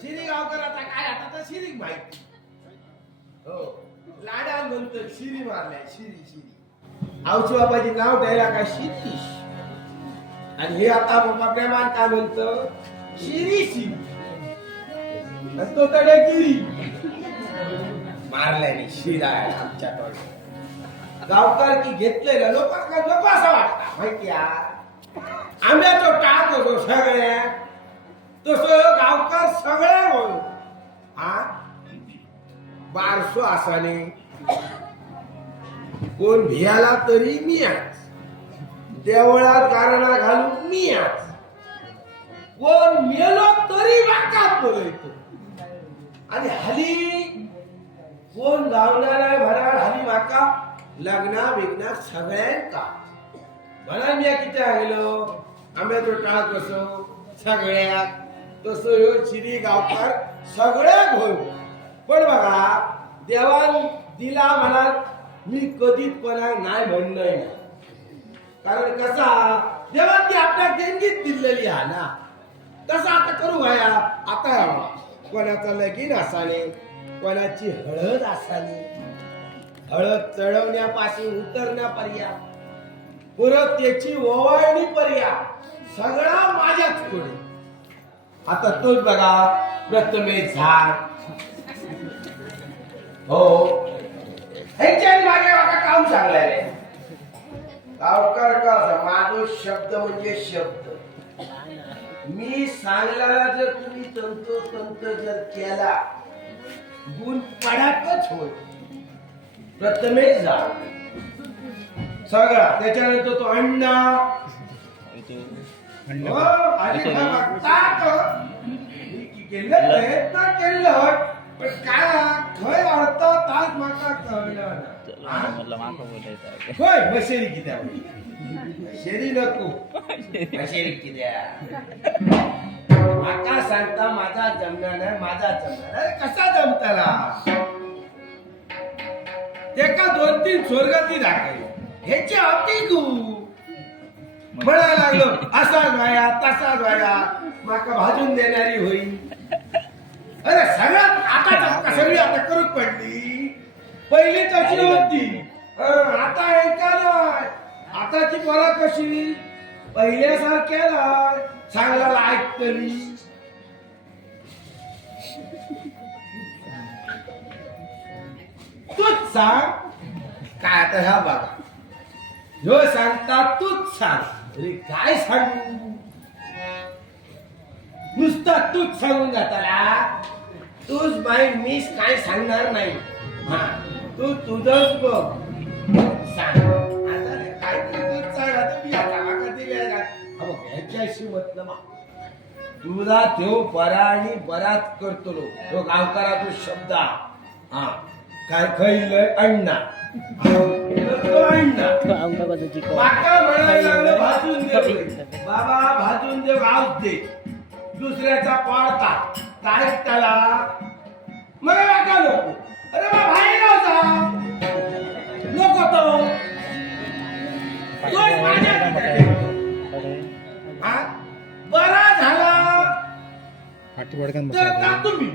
शिरी गावकर आता काय आता तर शिरी माहिती हो. लाडा म्हणतो शिरी मारल्या शिरी शिरी. आवची बाबाची नाव द्यायला काय शिरीष? आणि हे आता बाबा प्रेमान काय म्हणतो? शिरी शिरी. तो तडे मारलाय शिरा शिराय आमच्याकडे गावकर की घेतलेलं लोक नको असं वाटतं? माहिती आंब्या टाक होतो सगळ्या. तस सगळे सगळ्या हा? बारसो असाने. कोण भियाला तरी मी आज. देवळात गारणा घालून मी आज. कोण मेलो तरी वाकात बोलतो आणि हली कोण गावणार आहे भरार हली माका लग्ना बिग्ना सगळ्यांका. म्हणा मी किती गेलो आंब्याचो टाळत कसो सगळ्याक तसं ह्यो चिरी गावकार सगळ्याक होय पण बघा देवान दिला म्हणाल मी कधीच कोणाक नाही म्हणणं ना कारण कसा देवान ती आपल्या देणगीत दिलेली हा ना. तसं आता करू वया आता कोणाचं लगीन असाने कोणाची हळद असानी हळद चढवण्यापासून उतरण्यापर्यंत परत त्याची ओवाळणी पर्या सगळा माझ्याच पुढे. आता तोच बघा प्रथमेश झाड. हो. ह्याच्या मागे बघा काम चांगलाय. रे गावकर का माझो शब्द म्हणजे शब्द. मी सांगल्याला जर तुम्ही तंतोतंत जर केला गुण पडाकच होय प्रथमेश जा सगळा. त्याच्यानंतर तो अण्णा. आणि हा प्रयत्न केलं. पण काय खय अर्थ तास माका कळलं बोलायचं. होय मशेरी कित्या मशेरी नको. मशेरी कित्या माका सांगता माझा जमणार नाही माझा जमणार अरे कसा जमताला तेका दोन तीन स्वर्गती दाखवली ह्याची अवती तू. म्हणायला लागलो असाच व्हाया तसाच व्हाया माका भाजून देणारी होईल अरे सगळ्यात आता सगळी आता करूच पडली. पहिली तशी होती. हं, आता ऐका नाही आताची पोरं कशी? पहिल्यासारख्या नाही चांगला ऐकतली. तूच सांग. काय आता ह्या बघा. ह्यो सांगता तूच सांग. अरे काय सांगू? नुसता तूच सांगून जाताला. तूच बाई मीच काय सांगणार नाही. हा तू तुझंच बघ. सांग. आता रे, काहीतरी तूच सांग. आता मी आता माका दिल्या का अहो, ह्याच्याशी मतलब आहे. तुला तो बरा आणि बराच करतो तो गावकारा तो शब्द हा. काय खैल अण्णा. बाबा भाजून दे वाव दे. दुसऱ्याचा पाळता काय त्याला मग वाका नको. अरे बा जाऊ जा. नको तो? बरा झाला. तर का तुम्ही?